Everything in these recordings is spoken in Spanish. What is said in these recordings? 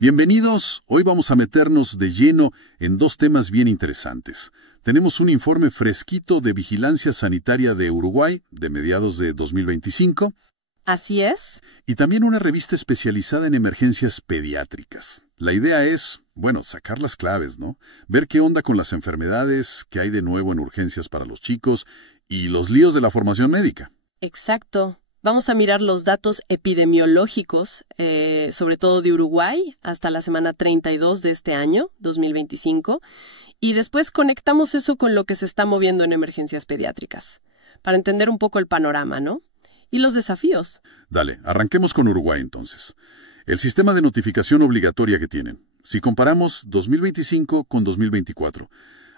Bienvenidos. Hoy vamos a meternos de lleno en dos temas bien interesantes. Tenemos un informe fresquito de Vigilancia Sanitaria de Uruguay, de mediados de 2025, Así es. y también una revista especializada en emergencias pediátricas. La idea es, sacar las claves, ¿no? Ver qué onda con las enfermedades, qué hay de nuevo en urgencias para los chicos y los líos de la formación médica. Exacto. Vamos a mirar los datos epidemiológicos, sobre todo de Uruguay, hasta la semana 32 de este año, 2025, y después conectamos eso con lo que se está moviendo en emergencias pediátricas, para entender un poco el panorama, ¿no? Y los desafíos. Dale, arranquemos con Uruguay entonces. El sistema de notificación obligatoria que tienen. Si comparamos 2025 con 2024,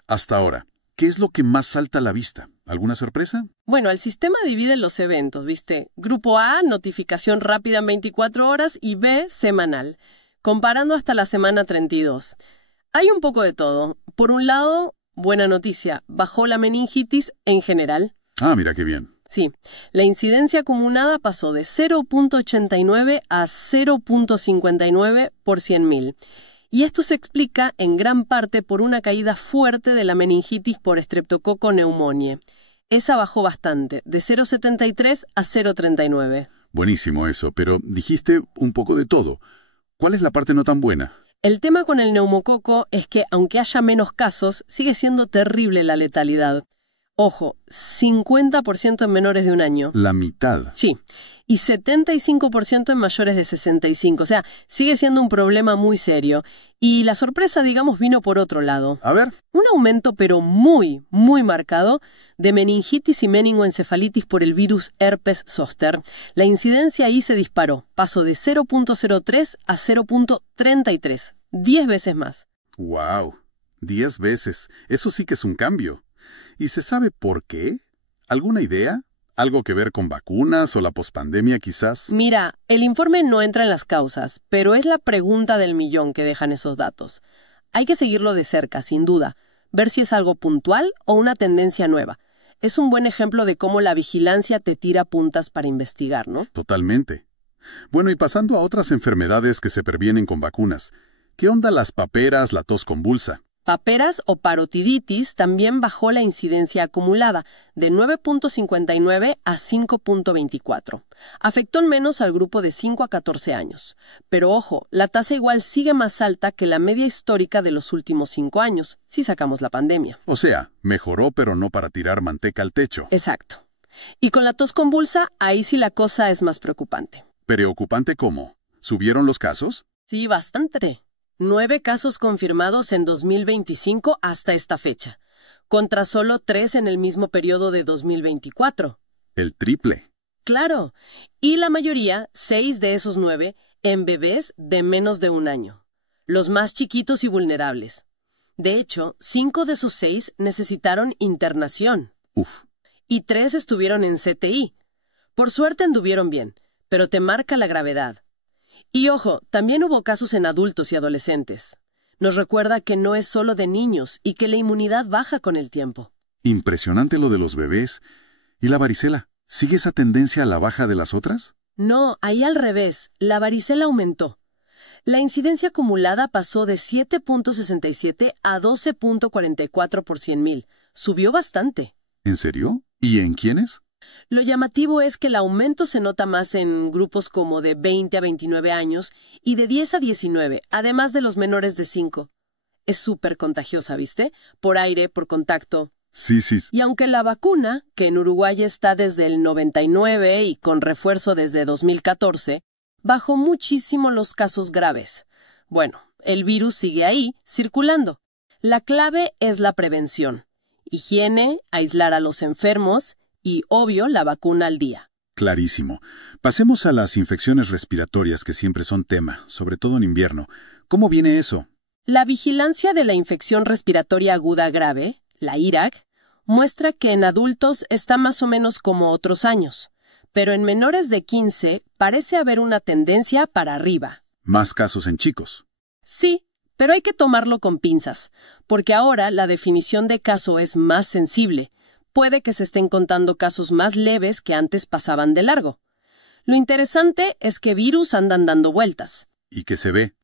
hasta ahora, ¿qué es lo que más salta a la vista? ¿Alguna sorpresa? Bueno, el sistema divide los eventos, ¿viste? Grupo A, notificación rápida en 24 horas y B, semanal, comparando hasta la semana 32. Hay un poco de todo. Por un lado, buena noticia, bajó la meningitis en general. Ah, mira qué bien. Sí, la incidencia acumulada pasó de 0.89 a 0.59 por 100.000. Y esto se explica en gran parte por una caída fuerte de la meningitis por Streptococcus pneumoniae. Esa bajó bastante, de 0.73 a 0.39. Buenísimo eso, pero dijiste un poco de todo. ¿Cuál es la parte no tan buena? El tema con el neumococo es que, aunque haya menos casos, sigue siendo terrible la letalidad. Ojo, 50% en menores de un año. La mitad. Sí, y 75% en mayores de 65. O sea, sigue siendo un problema muy serio. Y la sorpresa, digamos, vino por otro lado. A ver. Un aumento, pero muy, muy marcado, de meningitis y meningoencefalitis por el virus herpes zóster. La incidencia ahí se disparó. Pasó de 0.03 a 0.33. 10 veces más. ¡Wow! 10 veces. Eso sí que es un cambio. ¿Y se sabe por qué? ¿Alguna idea? ¿Algo que ver con vacunas o la pospandemia quizás? Mira, el informe no entra en las causas, pero es la pregunta del millón que dejan esos datos. Hay que seguirlo de cerca, sin duda, ver si es algo puntual o una tendencia nueva. Es un buen ejemplo de cómo la vigilancia te tira puntas para investigar, ¿no? Totalmente. Bueno, y pasando a otras enfermedades que se previenen con vacunas. ¿Qué onda las paperas, la tos convulsa? Paperas o parotiditis también bajó la incidencia acumulada de 9.59 a 5.24. Afectó en menos al grupo de 5 a 14 años. Pero ojo, la tasa igual sigue más alta que la media histórica de los últimos 5 años, si sacamos la pandemia. O sea, mejoró pero no para tirar manteca al techo. Exacto. Y con la tos convulsa, ahí sí la cosa es más preocupante. ¿Preocupante cómo? ¿Subieron los casos? Sí, bastante. 9 casos confirmados en 2025 hasta esta fecha, contra solo 3 en el mismo periodo de 2024. El triple. Claro, y la mayoría, 6 de esos 9, en bebés de menos de un año, los más chiquitos y vulnerables. De hecho, 5 de esos 6 necesitaron internación. Uf. Y 3 estuvieron en CTI. Por suerte anduvieron bien, pero te marca la gravedad. Y ojo, también hubo casos en adultos y adolescentes. Nos recuerda que no es solo de niños y que la inmunidad baja con el tiempo. Impresionante lo de los bebés. ¿Y la varicela? ¿Sigue esa tendencia a la baja de las otras? No, ahí al revés, la varicela aumentó. La incidencia acumulada pasó de 7.67 a 12.44 por 100.000. Subió bastante. ¿En serio? ¿Y en quiénes? Lo llamativo es que el aumento se nota más en grupos como de 20 a 29 años y de 10 a 19, además de los menores de 5. Es súper contagiosa, ¿viste? Por aire, por contacto. Sí. Y aunque la vacuna, que en Uruguay está desde el 99 y con refuerzo desde 2014, bajó muchísimo los casos graves. Bueno, el virus sigue ahí, circulando. La clave es la prevención. Higiene, aislar a los enfermos y, obvio, la vacuna al día. Clarísimo. Pasemos a las infecciones respiratorias que siempre son tema, sobre todo en invierno. ¿Cómo viene eso? La vigilancia de la infección respiratoria aguda grave, la IRAG, muestra que en adultos está más o menos como otros años, pero en menores de 15 parece haber una tendencia para arriba. Más casos en chicos. Sí, pero hay que tomarlo con pinzas, porque ahora la definición de caso es más sensible. Puede que se estén contando casos más leves que antes pasaban de largo. Lo interesante es que virus andan dando vueltas. ¿Y qué se ve?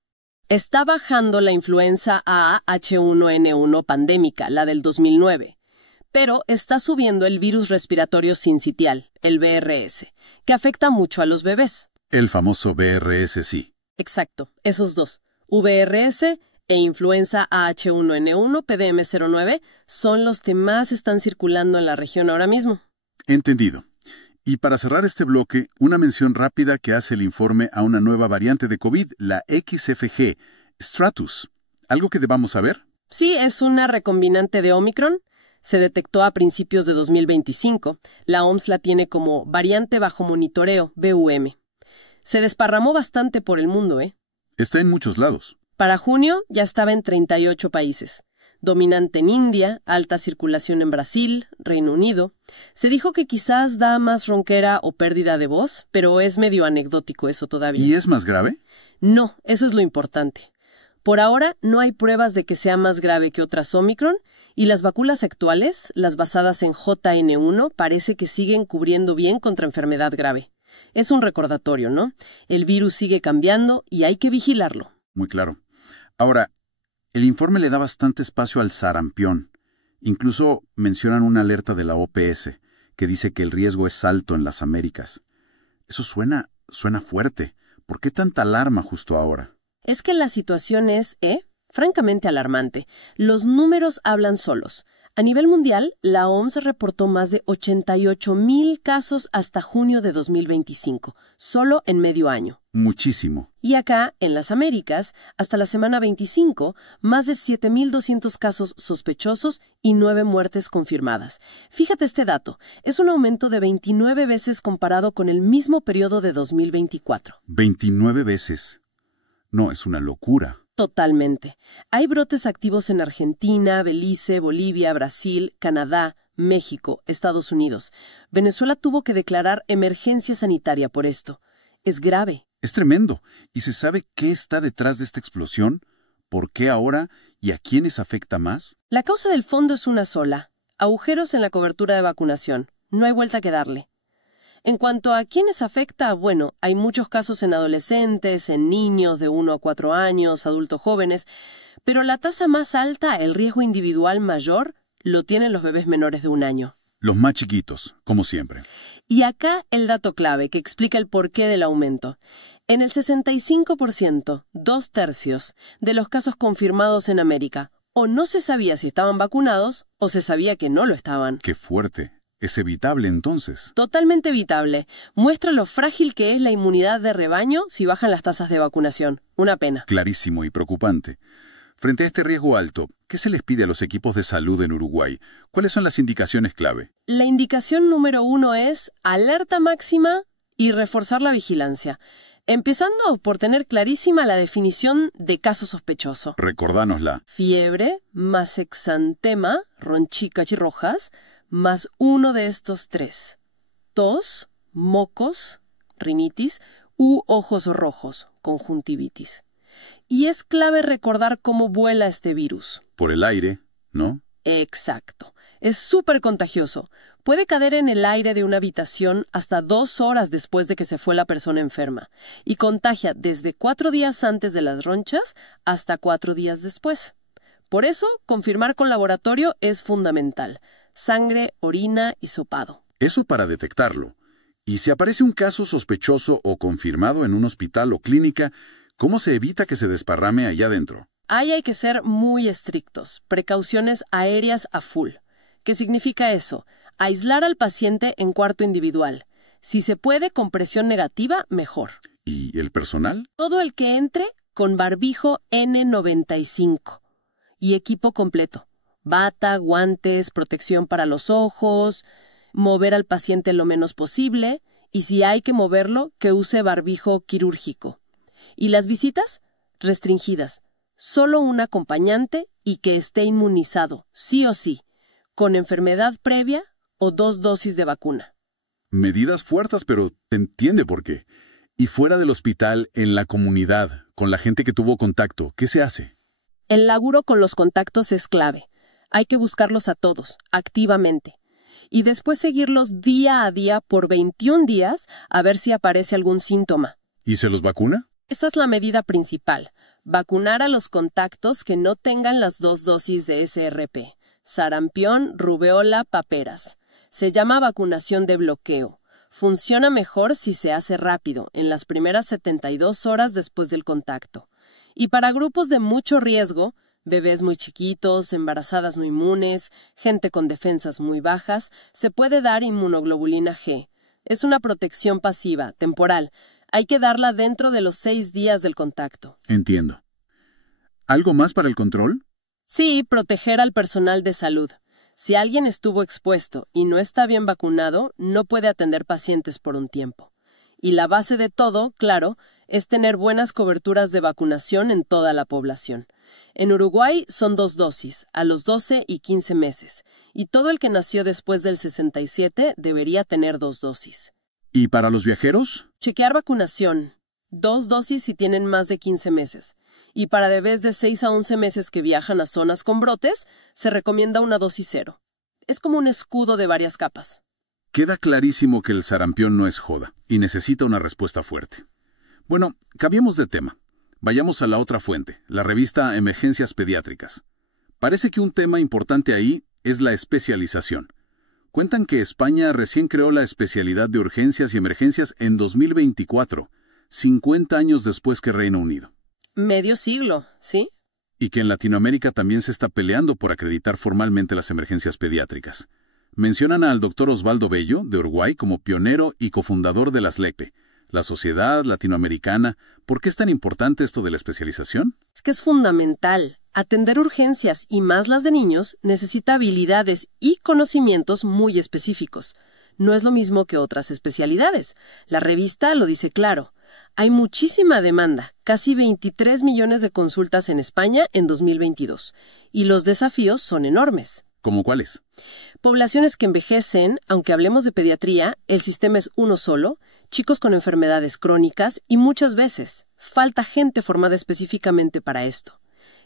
Está bajando la influenza A H1N1 pandémica, la del 2009, pero está subiendo el virus respiratorio sincitial, el VRS, que afecta mucho a los bebés. El famoso VRS, sí. Exacto, esos dos, VRS e influenza H1N1 PDM09 son los que más están circulando en la región ahora mismo. Entendido. Y para cerrar este bloque, una mención rápida que hace el informe a una nueva variante de COVID, la XFG, Stratus. ¿Algo que debamos saber? Sí, es una recombinante de Omicron. Se detectó a principios de 2025. La OMS la tiene como variante bajo monitoreo, BUM. Se desparramó bastante por el mundo, ¿eh? Está en muchos lados. Para junio ya estaba en 38 países. Dominante en India, alta circulación en Brasil, Reino Unido. Se dijo que quizás da más ronquera o pérdida de voz, pero es medio anecdótico eso todavía. ¿Y es más grave? No, eso es lo importante. Por ahora no hay pruebas de que sea más grave que otras Omicron, y las vacunas actuales, las basadas en JN1, parece que siguen cubriendo bien contra enfermedad grave. Es un recordatorio, ¿no? El virus sigue cambiando y hay que vigilarlo. Muy claro. Ahora, el informe le da bastante espacio al sarampión. Incluso mencionan una alerta de la OPS, que dice que el riesgo es alto en las Américas. Eso suena fuerte. ¿Por qué tanta alarma justo ahora? Es que la situación es, francamente alarmante. Los números hablan solos. A nivel mundial, la OMS reportó más de 88,000 casos hasta junio de 2025, solo en medio año. Muchísimo. Y acá, en las Américas, hasta la semana 25, más de 7,200 casos sospechosos y 9 muertes confirmadas. Fíjate este dato, es un aumento de 29 veces comparado con el mismo periodo de 2024. 29 veces. No, es una locura. Totalmente. Hay brotes activos en Argentina, Belice, Bolivia, Brasil, Canadá, México, Estados Unidos. Venezuela tuvo que declarar emergencia sanitaria por esto. Es grave. Es tremendo. ¿Y se sabe qué está detrás de esta explosión? ¿Por qué ahora? ¿Y a quiénes afecta más? La causa del fondo es una sola. Agujeros en la cobertura de vacunación. No hay vuelta que darle. En cuanto a quiénes afecta, bueno, hay muchos casos en adolescentes, en niños de 1 a 4 años, adultos jóvenes, pero la tasa más alta, el riesgo individual mayor, lo tienen los bebés menores de 1 año. Los más chiquitos, como siempre. Y acá el dato clave que explica el porqué del aumento. En el 65%, 2/3 de los casos confirmados en América, o no se sabía si estaban vacunados, o se sabía que no lo estaban. ¡Qué fuerte! ¿Es evitable entonces? Totalmente evitable. Muestra lo frágil que es la inmunidad de rebaño si bajan las tasas de vacunación. Una pena. Clarísimo y preocupante. Frente a este riesgo alto, ¿qué se les pide a los equipos de salud en Uruguay? ¿Cuáles son las indicaciones clave? La indicación número 1 es alerta máxima y reforzar la vigilancia. Empezando por tener clarísima la definición de caso sospechoso. Recordánosla. Fiebre, más exantema, ronchicas y rojas, más uno de estos 3. Tos, mocos, rinitis, u ojos rojos, conjuntivitis. Y es clave recordar cómo vuela este virus. Por el aire, ¿no? Exacto. Es súper contagioso. Puede caer en el aire de una habitación hasta 2 horas después de que se fue la persona enferma. Y contagia desde 4 días antes de las ronchas hasta 4 días después. Por eso, confirmar con laboratorio es fundamental. Sangre, orina, hisopado. Eso para detectarlo. Y si aparece un caso sospechoso o confirmado en un hospital o clínica, ¿cómo se evita que se desparrame allá adentro? Ahí hay que ser muy estrictos. Precauciones aéreas a full. ¿Qué significa eso? Aislar al paciente en cuarto individual. Si se puede, con presión negativa, mejor. ¿Y el personal? Todo el que entre con barbijo N95 y equipo completo. Bata, guantes, protección para los ojos, mover al paciente lo menos posible y si hay que moverlo, que use barbijo quirúrgico. Y las visitas, restringidas. Solo un acompañante y que esté inmunizado, sí o sí, con enfermedad previa o 2 dosis de vacuna. Medidas fuertes, pero te entiende por qué. Y fuera del hospital, en la comunidad, con la gente que tuvo contacto, ¿qué se hace? El laburo con los contactos es clave. Hay que buscarlos a todos, activamente. Y después seguirlos día a día por 21 días a ver si aparece algún síntoma. ¿Y se los vacuna? Esa es la medida principal. vacunar a los contactos que no tengan las 2 dosis de SRP, sarampión, rubeola, paperas. Se llama vacunación de bloqueo. Funciona mejor si se hace rápido, en las primeras 72 horas después del contacto. Y para grupos de mucho riesgo, bebés muy chiquitos, embarazadas no inmunes, gente con defensas muy bajas, se puede dar inmunoglobulina G. Es una protección pasiva, temporal. Hay que darla dentro de los 6 días del contacto. Entiendo. ¿Algo más para el control? Sí, proteger al personal de salud. Si alguien estuvo expuesto y no está bien vacunado, no puede atender pacientes por un tiempo. Y la base de todo, claro, es tener buenas coberturas de vacunación en toda la población. En Uruguay son 2 dosis, a los 12 y 15 meses, y todo el que nació después del 67 debería tener 2 dosis. ¿Y para los viajeros? Chequear vacunación. 2 dosis si tienen más de 15 meses. Y para bebés de 6 a 11 meses que viajan a zonas con brotes, se recomienda una dosis 0. Es como un escudo de varias capas. Queda clarísimo que el sarampión no es joda y necesita una respuesta fuerte. Bueno, cambiemos de tema. Vayamos a la otra fuente, la revista Emergencias Pediátricas. Parece que un tema importante ahí es la especialización. Cuentan que España recién creó la especialidad de urgencias y emergencias en 2024, 50 años después que Reino Unido. Medio siglo, ¿sí? Y que en Latinoamérica también se está peleando por acreditar formalmente las emergencias pediátricas. Mencionan al doctor Osvaldo Bello, de Uruguay, como pionero y cofundador de la SLEPE, la Sociedad Latinoamericana. ¿Por qué es tan importante esto de la especialización? Es que es fundamental. Atender urgencias, y más las de niños, necesita habilidades y conocimientos muy específicos. No es lo mismo que otras especialidades. La revista lo dice claro. Hay muchísima demanda, casi 23 millones de consultas en España en 2022, y los desafíos son enormes. ¿Cómo cuáles? Poblaciones que envejecen, aunque hablemos de pediatría, el sistema es uno solo, chicos con enfermedades crónicas y muchas veces falta gente formada específicamente para esto.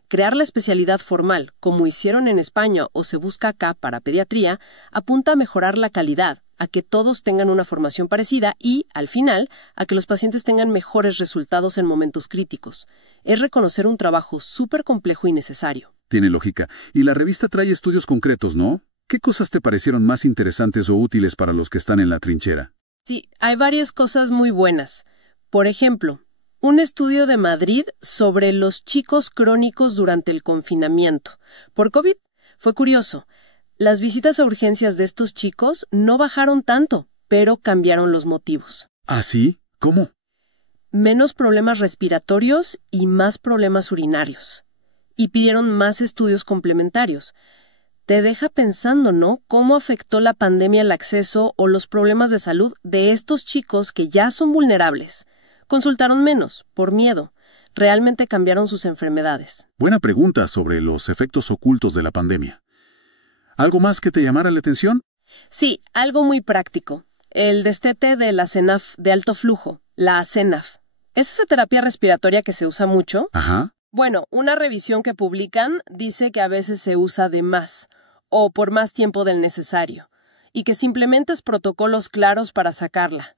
Crear la especialidad formal, como hicieron en España o se busca acá para pediatría, apunta a mejorar la calidad, a que todos tengan una formación parecida y, al final, a que los pacientes tengan mejores resultados en momentos críticos. Es reconocer un trabajo súper complejo y necesario. Tiene lógica. Y la revista trae estudios concretos, ¿no? ¿Qué cosas te parecieron más interesantes o útiles para los que están en la trinchera? Sí, hay varias cosas muy buenas. Por ejemplo, un estudio de Madrid sobre los chicos crónicos durante el confinamiento. Por COVID, fue curioso. Las visitas a urgencias de estos chicos no bajaron tanto, pero cambiaron los motivos. ¿Ah, sí? ¿Cómo? Menos problemas respiratorios y más problemas urinarios. Y pidieron más estudios complementarios. Te deja pensando, ¿no? ¿Cómo afectó la pandemia el acceso o los problemas de salud de estos chicos que ya son vulnerables? Consultaron menos, por miedo. Realmente cambiaron sus enfermedades. Buena pregunta sobre los efectos ocultos de la pandemia. ¿Algo más que te llamara la atención? Sí, algo muy práctico. El destete de la CENAF de alto flujo, la CENAF. ¿Es esa terapia respiratoria que se usa mucho? Ajá. Bueno, una revisión que publican dice que a veces se usa de más, o por más tiempo del necesario, y que si implementas protocolos claros para sacarla.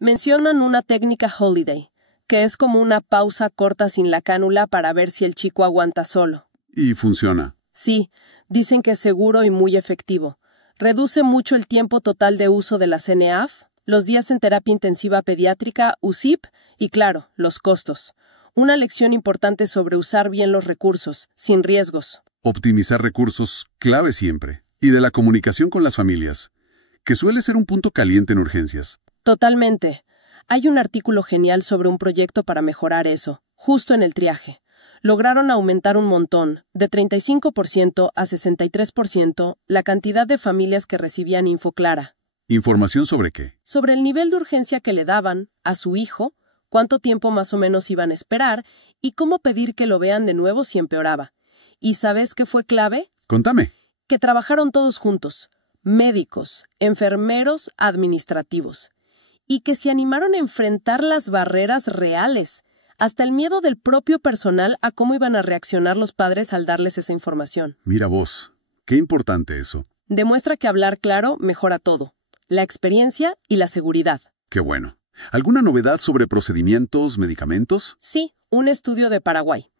Mencionan una técnica Holiday, que es como una pausa corta sin la cánula para ver si el chico aguanta solo. ¿Y funciona? Sí, dicen que es seguro y muy efectivo. Reduce mucho el tiempo total de uso de la CNAF, los días en terapia intensiva pediátrica, USIP, y claro, los costos. Una lección importante sobre usar bien los recursos, sin riesgos. Optimizar recursos, clave siempre. Y de la comunicación con las familias, que suele ser un punto caliente en urgencias. Totalmente. Hay un artículo genial sobre un proyecto para mejorar eso, justo en el triaje. Lograron aumentar un montón, de 35% a 63%, la cantidad de familias que recibían info clara. ¿Información sobre qué? Sobre el nivel de urgencia que le daban a su hijo, cuánto tiempo más o menos iban a esperar y cómo pedir que lo vean de nuevo si empeoraba. ¿Y sabes qué fue clave? Contame. Que trabajaron todos juntos, médicos, enfermeros, administrativos, y que se animaron a enfrentar las barreras reales, hasta el miedo del propio personal a cómo iban a reaccionar los padres al darles esa información. Mira vos, qué importante eso. Demuestra que hablar claro mejora todo, la experiencia y la seguridad. Qué bueno. ¿Alguna novedad sobre procedimientos, medicamentos? Sí, un estudio de Paraguay.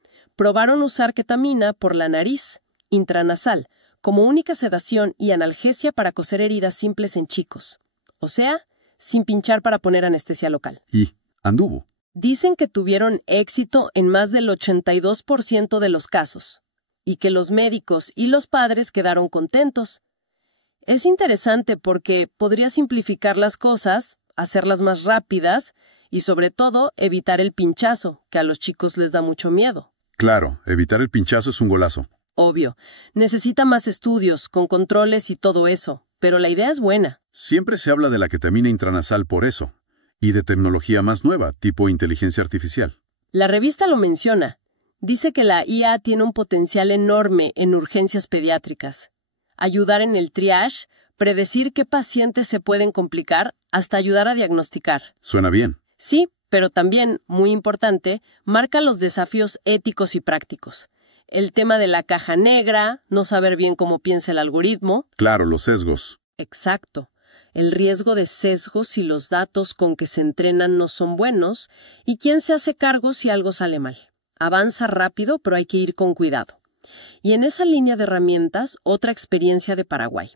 probaron usar ketamina por la nariz, intranasal, como única sedación y analgesia para coser heridas simples en chicos. O sea, sin pinchar para poner anestesia local. Y anduvo. Dicen que tuvieron éxito en más del 82% de los casos, y que los médicos y los padres quedaron contentos. Es interesante porque podría simplificar las cosas, hacerlas más rápidas y, sobre todo, evitar el pinchazo, que a los chicos les da mucho miedo. Claro, evitar el pinchazo es un golazo. Obvio, necesita más estudios, con controles y todo eso, pero la idea es buena. Siempre se habla de la ketamina intranasal por eso, y de tecnología más nueva, tipo inteligencia artificial. La revista lo menciona. Dice que la IA tiene un potencial enorme en urgencias pediátricas. Ayudar en el triage, predecir qué pacientes se pueden complicar, hasta ayudar a diagnosticar. Suena bien. Sí, pero también, muy importante, marca los desafíos éticos y prácticos. El tema de la caja negra, no saber bien cómo piensa el algoritmo. Claro, los sesgos. Exacto. El riesgo de sesgos si los datos con que se entrenan no son buenos y quién se hace cargo si algo sale mal. Avanza rápido, pero hay que ir con cuidado. Y en esa línea de herramientas, otra experiencia de Paraguay.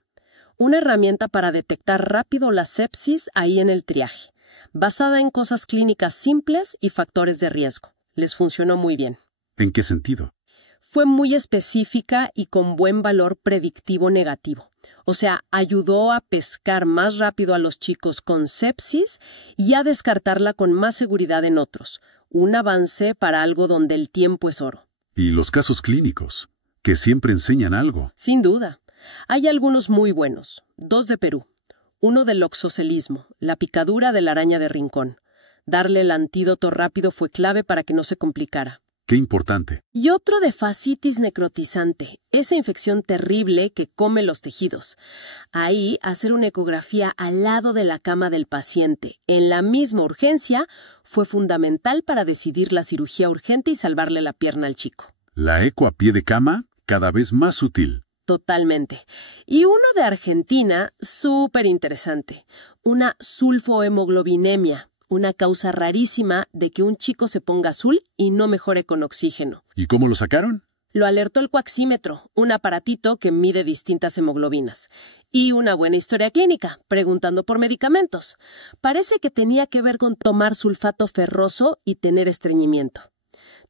Una herramienta para detectar rápido la sepsis ahí en el triaje, basada en cosas clínicas simples y factores de riesgo. Les funcionó muy bien. ¿En qué sentido? Fue muy específica y con buen valor predictivo negativo. O sea, ayudó a pescar más rápido a los chicos con sepsis y a descartarla con más seguridad en otros. Un avance para algo donde el tiempo es oro. Y los casos clínicos, que siempre enseñan algo. Sin duda. Hay algunos muy buenos. 2 de Perú. Uno del oxocelismo, la picadura de la araña de rincón. Darle el antídoto rápido fue clave para que no se complicara. Qué importante. Y otro de fascitis necrotizante, esa infección terrible que come los tejidos. Ahí, hacer una ecografía al lado de la cama del paciente, en la misma urgencia, fue fundamental para decidir la cirugía urgente y salvarle la pierna al chico. La eco a pie de cama, cada vez más útil. Totalmente. Y uno de Argentina, súper interesante. Una sulfohemoglobinemia. Una causa rarísima de que un chico se ponga azul y no mejore con oxígeno. ¿Y cómo lo sacaron? Lo alertó el coaxímetro, un aparatito que mide distintas hemoglobinas. Y una buena historia clínica, preguntando por medicamentos. Parece que tenía que ver con tomar sulfato ferroso y tener estreñimiento.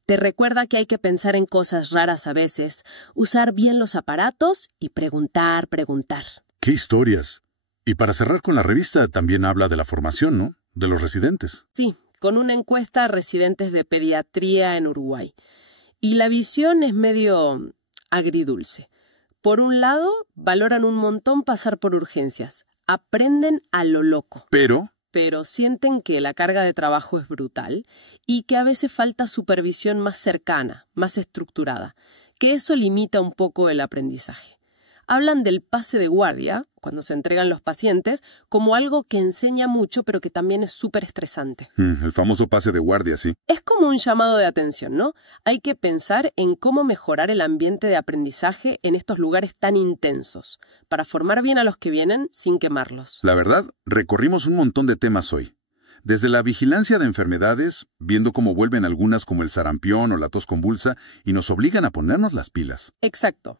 Te recuerda que hay que pensar en cosas raras a veces, usar bien los aparatos y preguntar. ¡Qué historias! Y para cerrar con la revista, también habla de la formación, ¿no? De los residentes. Sí, con una encuesta a residentes de pediatría en Uruguay. Y la visión es medio agridulce. Por un lado, valoran un montón pasar por urgencias. Aprenden a lo loco. Pero sienten que la carga de trabajo es brutal y que a veces falta supervisión más cercana, más estructurada, que eso limita un poco el aprendizaje. Hablan del pase de guardia, cuando se entregan los pacientes, como algo que enseña mucho pero que también es súper estresante. El famoso pase de guardia, sí. Es como un llamado de atención, ¿no? Hay que pensar en cómo mejorar el ambiente de aprendizaje en estos lugares tan intensos, para formar bien a los que vienen sin quemarlos. La verdad, recorrimos un montón de temas hoy. Desde la vigilancia de enfermedades, viendo cómo vuelven algunas como el sarampión o la tos convulsa y nos obligan a ponernos las pilas. Exacto.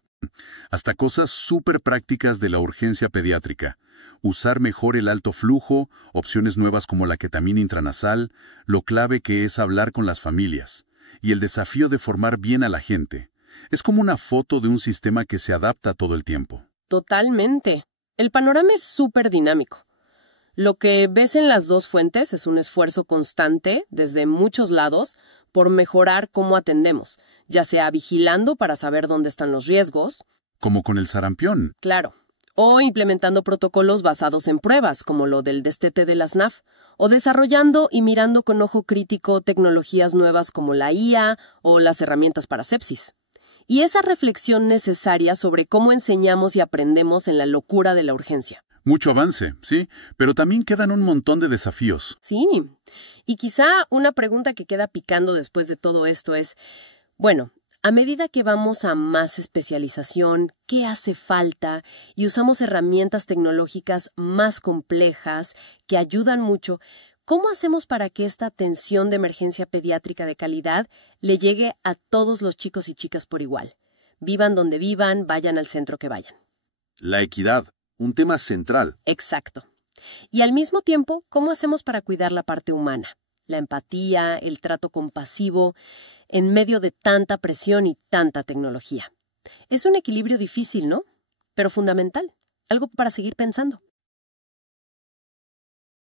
Hasta cosas súper prácticas de la urgencia pediátrica. Usar mejor el alto flujo, opciones nuevas como la ketamina intranasal, lo clave que es hablar con las familias, y el desafío de formar bien a la gente. Es como una foto de un sistema que se adapta todo el tiempo. Totalmente. El panorama es súper dinámico. Lo que ves en las dos fuentes es un esfuerzo constante, desde muchos lados, por mejorar cómo atendemos, ya sea vigilando para saber dónde están los riesgos. Como con el sarampión. Claro. O implementando protocolos basados en pruebas, como lo del destete de la SNAF, o desarrollando y mirando con ojo crítico tecnologías nuevas como la IA o las herramientas para sepsis. Y esa reflexión necesaria sobre cómo enseñamos y aprendemos en la locura de la urgencia. Mucho avance, sí, pero también quedan un montón de desafíos. Sí, y quizá una pregunta que queda picando después de todo esto es, bueno, a medida que vamos a más especialización, ¿qué hace falta? Y usamos herramientas tecnológicas más complejas que ayudan mucho. ¿Cómo hacemos para que esta atención de emergencia pediátrica de calidad le llegue a todos los chicos y chicas por igual? Vivan donde vivan, vayan al centro que vayan. La equidad, un tema central. Exacto. Y al mismo tiempo, ¿cómo hacemos para cuidar la parte humana? La empatía, el trato compasivo, en medio de tanta presión y tanta tecnología. Es un equilibrio difícil, ¿no? Pero fundamental. Algo para seguir pensando.